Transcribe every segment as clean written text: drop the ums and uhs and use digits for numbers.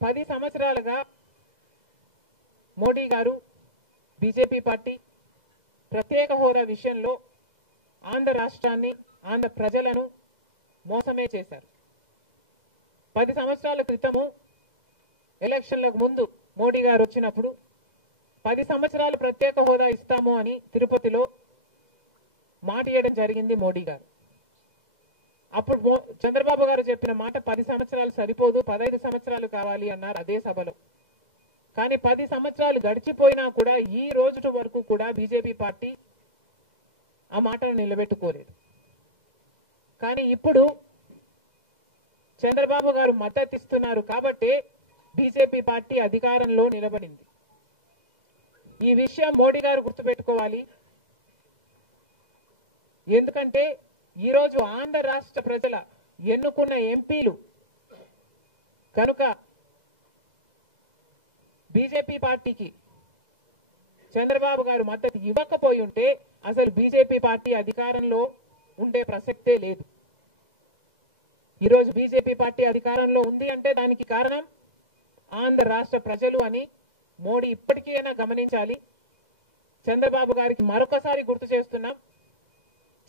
10 సంవత్సరాలుగా మోడీ గారు BJP party ప్రత్యేక హోదా విషయంలో ఆంధ్ర రాష్ట్రాన్ని ఆంధ్ర ప్రజలను మోసమే చేశారు. 10 సంవత్సరాల క్రితము ఎలక్షన్లకు ముందు మోడీ గారు వచ్చినప్పుడు 10 సంవత్సరాలు ప్రత్యేక హోదా ఇస్తాము అని తిరుపతిలో మాట ఇవ్వడం జరిగింది మోడీ గారు. అప్పుడు చంద్రబాబు గారు చెప్పిన మాట 10 సంవత్సరాలు సరిపోదు, 15 సంవత్సరాలు కావాలి అన్నారు అదే సభలో. కానీ 10 సంవత్సరాలు గడిచిపోయినా కూడా ఈ రోజు వరకు కూడా బీజేపీ పార్టీ ఆ మాటను నిలబెట్టుకోలేదు. కానీ ఇప్పుడు చంద్రబాబు గారు మద్దతు ఇస్తున్నారు కాబట్టి బీజేపీ పార్టీ అధికారంలో నిలబడింది. ఈ విషయం మోడీ గారు గుర్తుపెట్టుకోవాలి. ఎందుకంటే ఈరోజు ఆంధ్ర రాష్ట్ర ప్రజల ఎన్నుకున్న ఎంపీలు కనుక బీజేపీ పార్టీకి చంద్రబాబు గారు మద్దతు ఇవ్వకపోయి ఉంటే అసలు బీజేపీ పార్టీ అధికారంలో ఉండే ప్రసక్తే లేదు. ఈరోజు బీజేపీ పార్టీ అధికారంలో ఉంది అంటే దానికి కారణం ఆంధ్ర రాష్ట్ర ప్రజలు అని మోడీ ఇప్పటికైనా గమనించాలి. చంద్రబాబు గారికి మరొకసారి గుర్తు చేస్తున్నాం,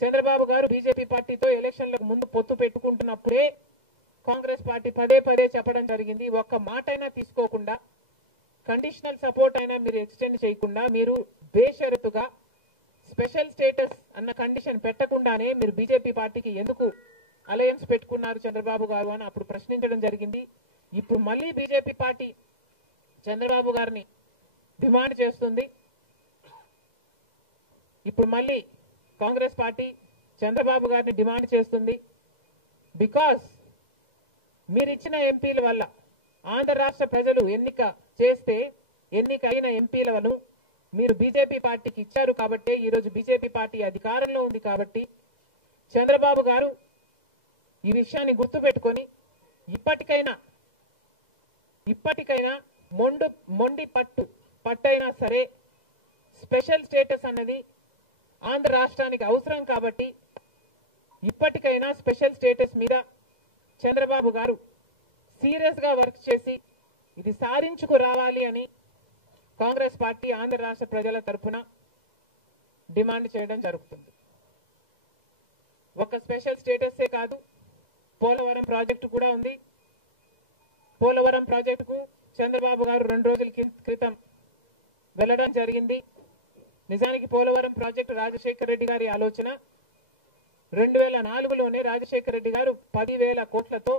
చంద్రబాబు గారు బీజేపీ పార్టీతో ఎలక్షన్లకు ముందు పొత్తు పెట్టుకుంటున్నప్పుడే కాంగ్రెస్ పార్టీ పదే పదే చెప్పడం జరిగింది, ఒక్క మాట అయినా తీసుకోకుండా, కండిషనల్ సపోర్ట్ అయినా మీరు ఎక్స్టెండ్ చేయకుండా, మీరు బేషరతుగా స్పెషల్ స్టేటస్ అన్న కండిషన్ పెట్టకుండానే మీరు బీజేపీ పార్టీకి ఎందుకు అలయన్స్ పెట్టుకున్నారు చంద్రబాబు గారు అని అప్పుడు ప్రశ్నించడం జరిగింది. ఇప్పుడు మళ్ళీ బీజేపీ పార్టీ చంద్రబాబు గారిని డిమాండ్ చేస్తుంది. ఇప్పుడు మళ్ళీ కాంగ్రెస్ పార్టీ చంద్రబాబు గారిని డిమాండ్ చేస్తుంది. బికాస్ మీరు ఇచ్చిన ఎంపీల వల్ల ఆంధ్ర రాష్ట్ర ప్రజలు ఎన్నికైన ఎంపీలను మీరు బీజేపీ పార్టీకి ఇచ్చారు కాబట్టి ఈరోజు బీజేపీ పార్టీ అధికారంలో ఉంది కాబట్టి చంద్రబాబు గారు ఈ విషయాన్ని గుర్తుపెట్టుకొని ఇప్పటికైనా మొండి పట్టైనా సరే స్పెషల్ స్టేటస్ అన్నది ఆంధ్ర రాష్ట్రానికి అవసరం కాబట్టి ఇప్పటికైనా స్పెషల్ స్టేటస్ మీద చంద్రబాబు గారు సీరియస్ గా వర్క్ చేసి ఇది సాధించుకు రావాలి అని కాంగ్రెస్ పార్టీ ఆంధ్ర రాష్ట్ర ప్రజల తరఫున డిమాండ్ చేయడం జరుగుతుంది. ఒక స్పెషల్ స్టేటసే కాదు, పోలవరం ప్రాజెక్టు కూడా ఉంది. పోలవరం ప్రాజెక్టుకు చంద్రబాబు గారు 2 రోజుల క్రితం వెళ్ళడం జరిగింది. నిజానికి పోలవరం ప్రాజెక్టు రాజశేఖర రెడ్డి గారి ఆలోచన. 2004లోనే రాజశేఖర రెడ్డి గారు 10,000 కోట్లతో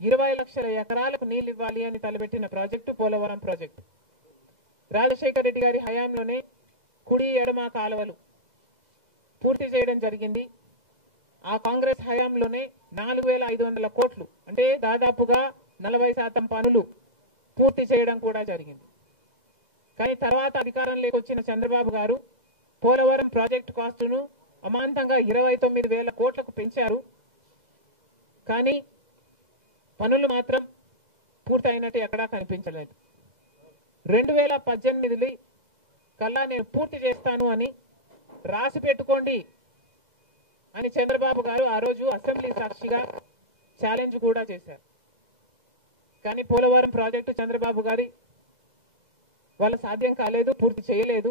20 లక్షల ఎకరాలకు నీళ్లు ఇవ్వాలి అని తలపెట్టిన ప్రాజెక్టు పోలవరం ప్రాజెక్టు. రాజశేఖర రెడ్డి గారి హయాంలోనే కుడి ఎడమ కాలువలు పూర్తి చేయడం జరిగింది. ఆ కాంగ్రెస్ హయాంలోనే 4,500 కోట్లు అంటే దాదాపుగా 40% పనులు పూర్తి చేయడం కూడా జరిగింది. కానీ తర్వాత అధికారంలోకి వచ్చిన చంద్రబాబు గారు పోలవరం ప్రాజెక్టు కాస్టును అమాంతంగా 29,000 కోట్లకు పెంచారు. కానీ పనులు మాత్రం పూర్తయినట్టు ఎక్కడా కనిపించలేదు. 2018 కల్లా నేను పూర్తి చేస్తాను అని రాసి పెట్టుకోండి అని చంద్రబాబు గారు ఆ రోజు అసెంబ్లీ సాక్షిగా ఛాలెంజ్ కూడా చేశారు. కానీ పోలవరం ప్రాజెక్టు చంద్రబాబు గారి వాళ్ళ సాధ్యం కాలేదు, పూర్తి చేయలేదు.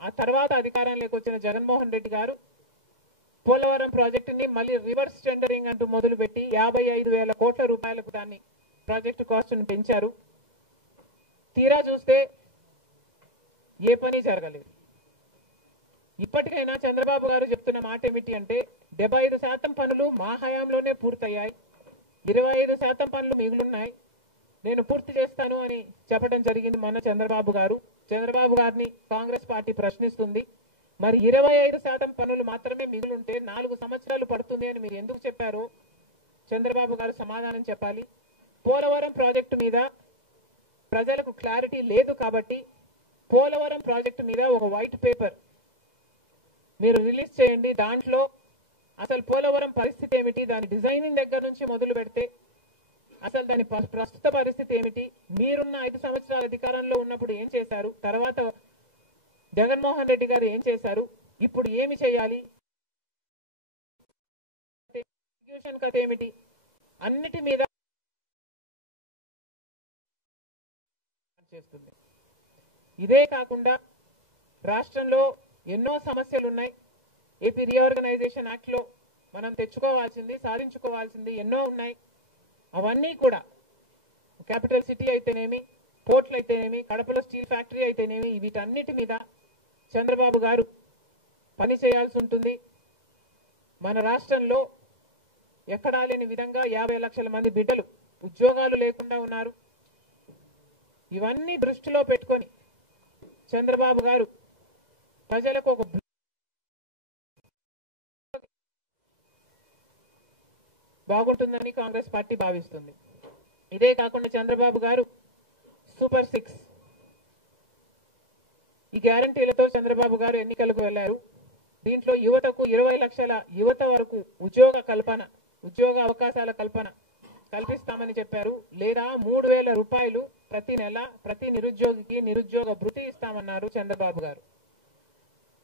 ఆ తర్వాత అధికారంలోకి వచ్చిన జగన్మోహన్ రెడ్డి గారు పోలవరం ప్రాజెక్టుని మళ్ళీ రివర్స్ టెండరింగ్ అంటూ మొదలుపెట్టి 55,000 కోట్ల రూపాయలకు దాన్ని ప్రాజెక్టు కాస్ట్ను పెంచారు. తీరా చూస్తే ఏ పని జరగలేదు. ఇప్పటికైనా చంద్రబాబు గారు చెప్తున్న మాట ఏమిటి అంటే 75% పనులు మా హయాంలోనే పూర్తయ్యాయి, 25% పనులు మిగులున్నాయి, నేను పూర్తి చేస్తాను అని చెప్పడం జరిగింది మొన్న చంద్రబాబు గారు. చంద్రబాబు గారిని కాంగ్రెస్ పార్టీ ప్రశ్నిస్తుంది, మరి 25% పనులు మాత్రమే మిగులుంటే 4 సంవత్సరాలు పడుతుంది అని మీరు ఎందుకు చెప్పారో చంద్రబాబు గారు సమాధానం చెప్పాలి. పోలవరం ప్రాజెక్టు మీద ప్రజలకు క్లారిటీ లేదు కాబట్టి పోలవరం ప్రాజెక్టు మీద ఒక వైట్ పేపర్ మీరు రిలీజ్ చేయండి. దాంట్లో అసలు పోలవరం పరిస్థితి ఏమిటి, దాని డిజైనింగ్ దగ్గర నుంచి మొదలు పెడితే అసలు దాని ప్రస్తుత పరిస్థితి ఏమిటి, మీరున్న 5 సంవత్సరాల అధికారంలో ఉన్నప్పుడు ఏం చేశారు, తర్వాత జగన్మోహన్ రెడ్డి గారు ఏం చేశారు, ఇప్పుడు ఏమి చేయాలి, ఎగ్జిక్యూషన్ కథ ఏమిటి, అన్నిటి మీద చేస్తుంది. ఇదే కాకుండా రాష్ట్రంలో ఎన్నో సమస్యలు ఉన్నాయి. ఏపీ రీఆర్గనైజేషన్ యాక్ట్ లో మనం తెచ్చుకోవాల్సింది, సాధించుకోవాల్సింది ఎన్నో ఉన్నాయి. అవన్నీ కూడా క్యాపిటల్ సిటీ అయితేనేమి, పోర్ట్లు అయితేనేమి, కడపలో స్టీల్ ఫ్యాక్టరీ అయితేనేమి, వీటన్నిటి మీద చంద్రబాబు గారు పని చేయాల్సి ఉంటుంది. మన రాష్ట్రంలో ఎక్కడా లేని విధంగా 50 లక్షల మంది బిడ్డలు ఉద్యోగాలు లేకుండా ఉన్నారు. ఇవన్నీ దృష్టిలో పెట్టుకొని చంద్రబాబు గారు ప్రజలకు ఒక బాగుంటుందని కాంగ్రెస్ పార్టీ భావిస్తుంది. ఇదే కాకుండా చంద్రబాబు గారు సూపర్ 6 ఈ గ్యారంటీలతో చంద్రబాబు గారు ఎన్నికలకు వెళ్లారు. దీంట్లో యువతకు 20 లక్షల యువత వరకు ఉద్యోగ అవకాశాల కల్పన కల్పిస్తామని చెప్పారు. లేదా 3,000 రూపాయలు ప్రతి నెల ప్రతి నిరుద్యోగికి నిరుద్యోగ భృతి ఇస్తామన్నారు చంద్రబాబు గారు.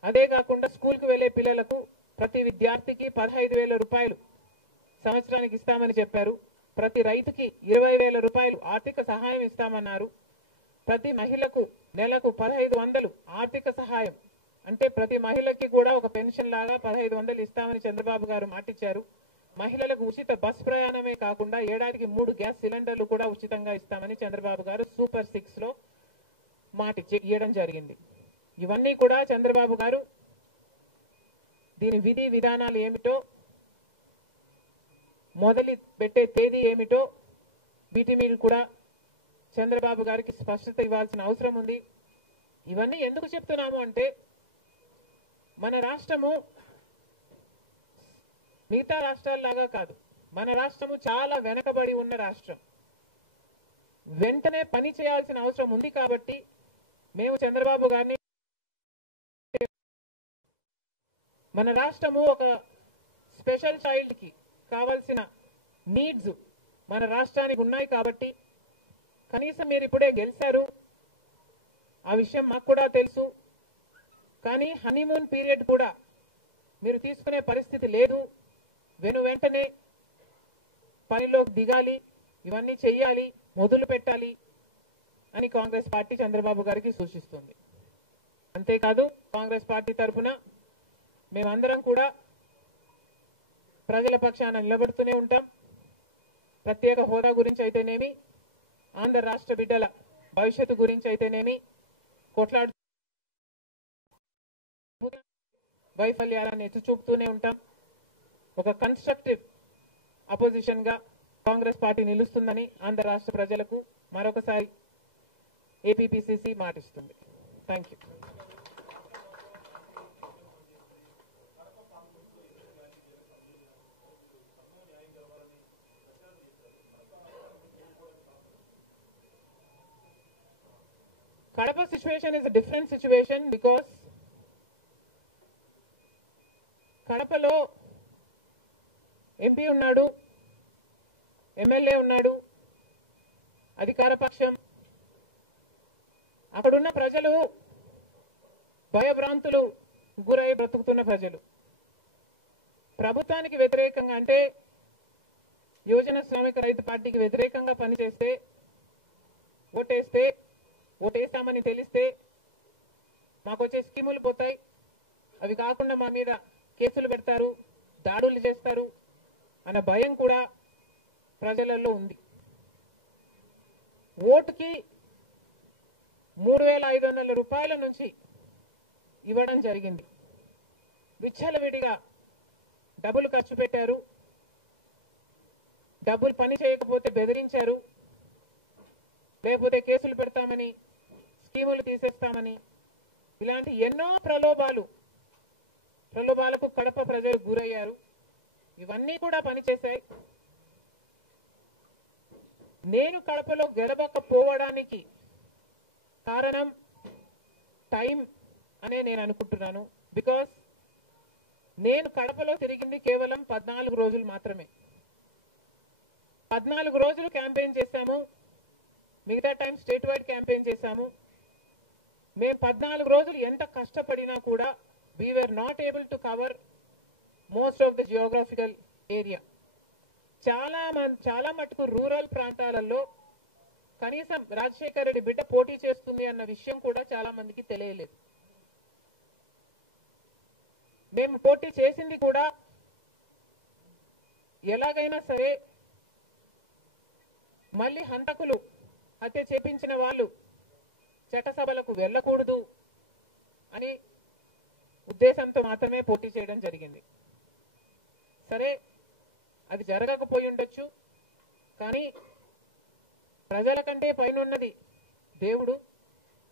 అదే కాకుండా స్కూల్కి వెళ్లే పిల్లలకు ప్రతి విద్యార్థికి 15,000 రూపాయలు సంవత్సరానికి ఇస్తామని చెప్పారు. ప్రతి రైతుకి 20,000 రూపాయలు ఆర్థిక సహాయం ఇస్తామన్నారు. ప్రతి మహిళకు నెలకు 1,500 ఆర్థిక సహాయం, అంటే ప్రతి మహిళకి కూడా ఒక పెన్షన్ లాగా 1,500 ఇస్తామని చంద్రబాబు గారు మాటిచ్చారు. మహిళలకు ఉచిత బస్ ప్రయాణమే కాకుండా ఏడాదికి 3 గ్యాస్ సిలిండర్లు కూడా ఉచితంగా ఇస్తామని చంద్రబాబు గారు సూపర్ 6 లో ఇవ్వడం జరిగింది. ఇవన్నీ కూడా చంద్రబాబు గారు దీని విధి విధానాలు ఏమిటో, మొదలు పెట్టే తేదీ ఏమిటో వీటి మీద కూడా చంద్రబాబు గారికి స్పష్టత ఇవ్వాల్సిన అవసరం ఉంది. ఇవన్నీ ఎందుకు చెప్తున్నాము అంటే, మన రాష్ట్రము మిగతా రాష్ట్రాల్లాగా కాదు. మన రాష్ట్రము చాలా వెనకబడి ఉన్న రాష్ట్రం. వెంటనే పని చేయాల్సిన అవసరం ఉంది కాబట్టి మేము చంద్రబాబు గారిని, మన రాష్ట్రము ఒక స్పెషల్ చైల్డ్ కి కావాల్సిన నీడ్స్ మన రాష్ట్రానికి ఉన్నాయి కాబట్టి, కనీసం మీరు ఇప్పుడే గెలిచారు, ఆ విషయం మాకు కూడా తెలుసు. కానీ హనీమూన్ పీరియడ్ కూడా మీరు తీసుకునే పరిస్థితి లేదు. వెంటనే పనిలోకి దిగాలి, ఇవన్నీ చెయ్యాలి, మొదలు పెట్టాలి అని కాంగ్రెస్ పార్టీ చంద్రబాబు గారికి సూచిస్తుంది. అంతేకాదు కాంగ్రెస్ పార్టీ తరఫున మేమందరం కూడా ప్రజల పక్షాన నిలబడుతూనే ఉంటాం. ప్రత్యేక హోదా గురించి అయితేనేమి, ఆంధ్ర రాష్ట్ర బిడ్డల భవిష్యత్తు గురించి అయితేనేమి కొట్లాడు వైఫల్యాలను ఎత్తి చూపుతూనే ఉంటాం. ఒక కన్స్ట్రక్టివ్ అపోజిషన్ గా కాంగ్రెస్ పార్టీ నిలుస్తుందని ఆంధ్ర రాష్ట్ర ప్రజలకు మరొకసారి ఏపీపీసీసీ మాటిస్తుంది. Thank you. Kadapa situation is a different situation because కడపలో ఎంపీ ఉన్నాడు, ఎమ్మెల్యే ఉన్నాడు, అధికార పక్షం. అక్కడున్న ప్రజలు భయభ్రాంతులు గురై బ్రతుకుతున్న ప్రజలు. ప్రభుత్వానికి వ్యతిరేకంగా, అంటే యువజన శ్రామిక రైతు పార్టీకి వ్యతిరేకంగా పనిచేస్తే, ఓటేస్తామని తెలిస్తే మాకు వచ్చే స్కీములు పోతాయి, అవి కాకుండా మా మీద కేసులు పెడతారు, దాడులు చేస్తారు అన్న భయం కూడా ప్రజలలో ఉంది. ఓటుకి 3,500 రూపాయల నుంచి ఇవ్వడం జరిగింది. విచ్చలవిడిగా డబ్బులు ఖర్చు పెట్టారు. డబ్బులు పని చేయకపోతే బెదిరించారు, లేకపోతే కేసులు పెడతామని, స్కీములు తీసేస్తామని, ఇలాంటి ఎన్నో ప్రలోభాలకు కడప ప్రజలు గురయ్యారు. ఇవన్నీ కూడా పనిచేశాయి. నేను కడపలో గెలవకపోవడానికి కారణం టైం అనే నేను అనుకుంటున్నాను. బికాస్ నేను కడపలో తిరిగింది కేవలం 14 రోజులు మాత్రమే. 14 రోజులు క్యాంపెయిన్ చేశాము. మిగతా టైం స్టేట్ వైడ్ క్యాంపెయిన్ చేశాము. మేము 14 రోజులు ఎంత కష్టపడినా కూడా we were not able to cover most of the geographical area. చాలా మటుకు రూరల్ ప్రాంతాలలో కనీసం రాజశేఖర రెడ్డి బిడ్డ పోటీ చేస్తుంది అన్న విషయం కూడా చాలా మందికి తెలియలేదు. మేము పోటీ చేసింది కూడా ఎలాగైనా సరే మళ్ళీ హంతకులు హత్య చేపించిన వాళ్ళు చట్టసభలకు వెళ్ళకూడదు అని ఉద్దేశంతో మాత్రమే పోటీ చేయడం జరిగింది. సరే, అది జరగకపోయి ఉండొచ్చు, కానీ ప్రజల కంటే పైనున్నది దేవుడు.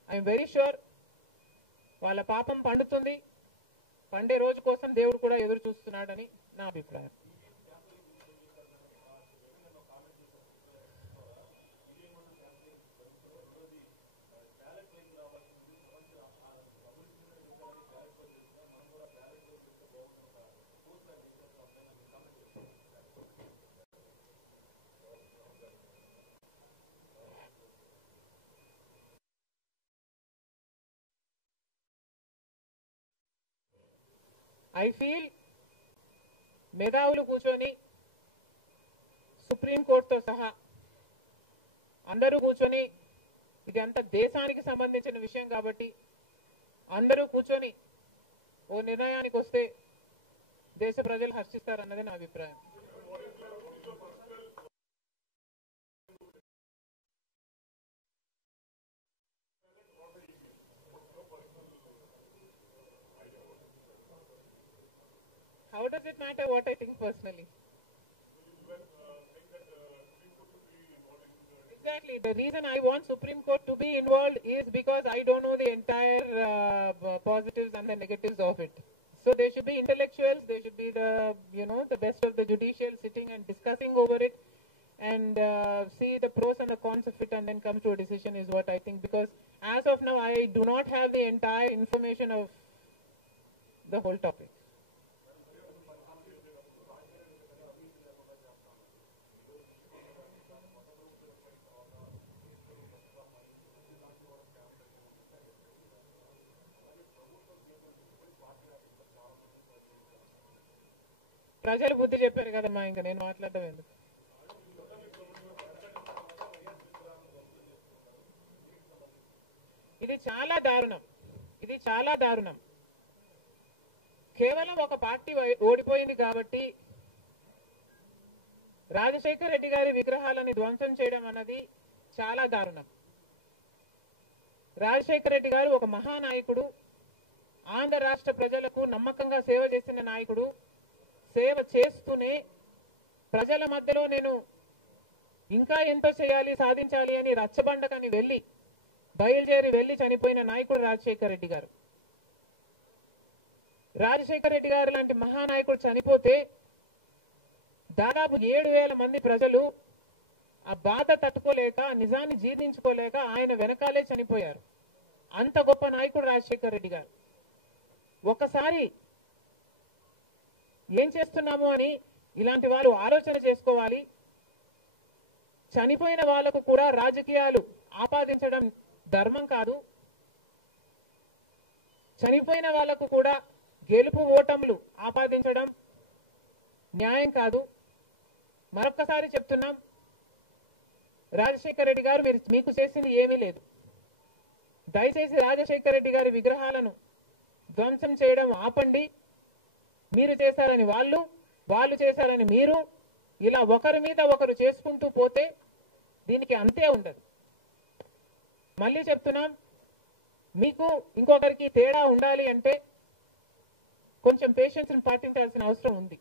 ఐఎమ్ వెరీ ష్యూర్ వాళ్ళ పాపం పండుతుంది, పండే రోజు కోసం దేవుడు కూడా ఎదురు చూస్తున్నాడని నా అభిప్రాయం. ఐ ఫీల్ మేధావులు కూర్చొని సుప్రీంకోర్టుతో సహా అందరూ కూర్చొని, ఇది అంత దేశానికి సంబంధించిన విషయం కాబట్టి అందరూ కూర్చొని ఓ నిర్ణయానికి వస్తే దేశ ప్రజలు హర్షిస్తారన్నది నా అభిప్రాయం. How does it matter what I think personally? Exactly. The reason I want Supreme Court to be involved is because I don't know the entire positives and the negatives of it. So there should be intellectuals, there should be the best of the judicial sitting and discussing over it and see the pros and the cons of it and then come to a decision is what I think. Because as of now, I do not have the entire information of the whole topic. ప్రజలు బుద్ధి చెప్పారు కదమ్మా, ఇంకా నేను మాట్లాడటం ఎందుకు. ఇది చాలా దారుణం, ఇది చాలా దారుణం. కేవలం ఒక పార్టీ ఓడిపోయింది కాబట్టి రాజశేఖర రెడ్డి గారి విగ్రహాలని ధ్వంసం చేయడం అన్నది చాలా దారుణం. రాజశేఖర రెడ్డి గారు ఒక మహానాయకుడు, ఆంధ్ర రాష్ట్ర ప్రజలకు నమ్మకంగా సేవ చేసిన నాయకుడు. సేవ చేస్తూనే ప్రజల మధ్యలో నేను ఇంకా ఎంతో చేయాలి, సాధించాలి అని రచ్చబండకని బయలుదేరి వెళ్ళి చనిపోయిన నాయకుడు రాజశేఖర రెడ్డి గారు. రాజశేఖర రెడ్డి గారు లాంటి మహానాయకుడు చనిపోతే దాదాపు 7,000 మంది ప్రజలు ఆ బాధ తట్టుకోలేక, నిజాన్ని జీర్ణించుకోలేక ఆయన వెనకాలే చనిపోయారు. అంత గొప్ప నాయకుడు రాజశేఖర రెడ్డి గారు. ఒకసారి ఏం చేస్తున్నాము అని ఇలాంటి వాళ్ళు ఆలోచన చేసుకోవాలి. చనిపోయిన వాళ్లకు కూడా రాజకీయాలు ఆపాదించడం ధర్మం కాదు. చనిపోయిన వాళ్లకు కూడా గెలుపు ఓటములు ఆపాదించడం న్యాయం కాదు. మరొక్కసారి చెప్తున్నాం, రాజశేఖర రెడ్డి గారు మీకు చేసింది ఏమీ లేదు. దయచేసి రాజశేఖర రెడ్డి గారి విగ్రహాలను ధ్వంసం చేయడం ఆపండి. మీరు చేశారని వాళ్ళు చేశారని మీరు, ఇలా ఒకరి మీద ఒకరు చేసుకుంటూ పోతే దీనికి అంతే ఉండదు. మళ్ళీ చెప్తున్నాం, మీకు ఇంకొకరికి తేడా ఉండాలి అంటే కొంచెం పేషెన్స్ ని పాటించాల్సిన అవసరం ఉంది.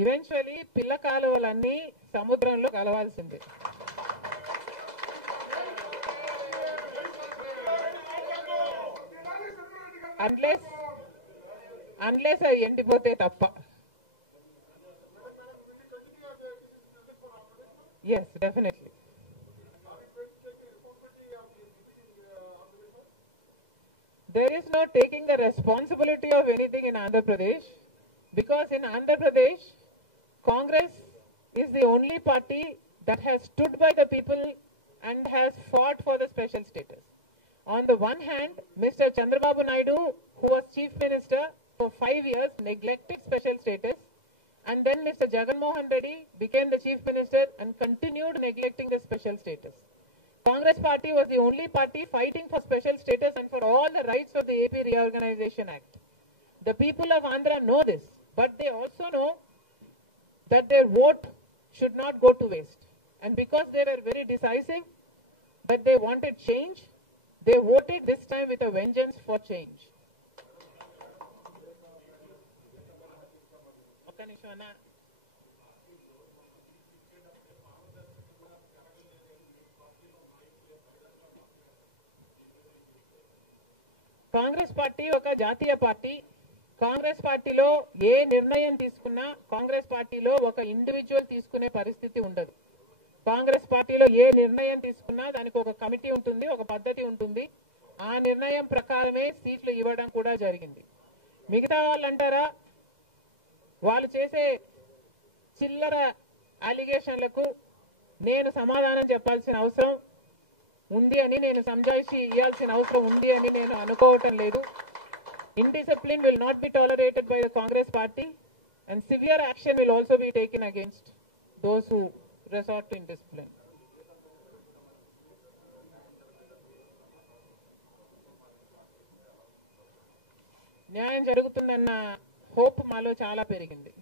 ఈవెన్చువలీ పిల్ల కాలువలన్నీ సముద్రంలో కలవాల్సిందే. అన్లెస్ అవి ఎండిపోతే తప్ప. Yes, definitely. There is no taking the responsibility of anything in Andhra Pradesh, because in Andhra Pradesh, Congress is the only party that has stood by the people and has fought for the special status. On the one hand, Mr. Chandrababu Naidu, who was Chief Minister for 5 years, neglected special status, and then Mr. Jagan Mohan Reddy became the Chief Minister and continued neglecting the special status. Congress party was the only party fighting for special status and for all the rights of the AP Reorganization Act. The people of Andhra know this, but they also know that their vote should not go to waste. And because they were very decisive, that they wanted change, they voted this time with a vengeance for change. Congress party ఒక జాతీయ party. Congress పార్టీలో ఏ నిర్ణయం తీసుకున్నా కాంగ్రెస్ పార్టీలో ఒక individual తీసుకునే పరిస్థితి ఉండదు. కాంగ్రెస్ పార్టీలో ఏ నిర్ణయం తీసుకున్నా దానికి ఒక కమిటీ ఉంటుంది, ఒక పద్ధతి ఉంటుంది. ఆ నిర్ణయం ప్రకారమే సీట్లు ఇవ్వడం కూడా జరిగింది. మిగతా వాళ్ళు అంటారా, వాళ్ళు చేసే చిల్లర అలిగేషన్లకు నేను సమాధానం చెప్పాల్సిన అవసరం ఉంది అని, నేను సంజాయిషి ఇవ్వాల్సిన అవసరం ఉంది అని నేను అనుకోవటం లేదు. Indiscipline will not be tolerated by the Congress party, and severe action will also be taken against those who resort to indiscipline. న్యాయం జరుగుతుందన్న హోప్ మాలో చాలా పెరిగింది.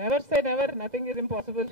Never say never, nothing is impossible.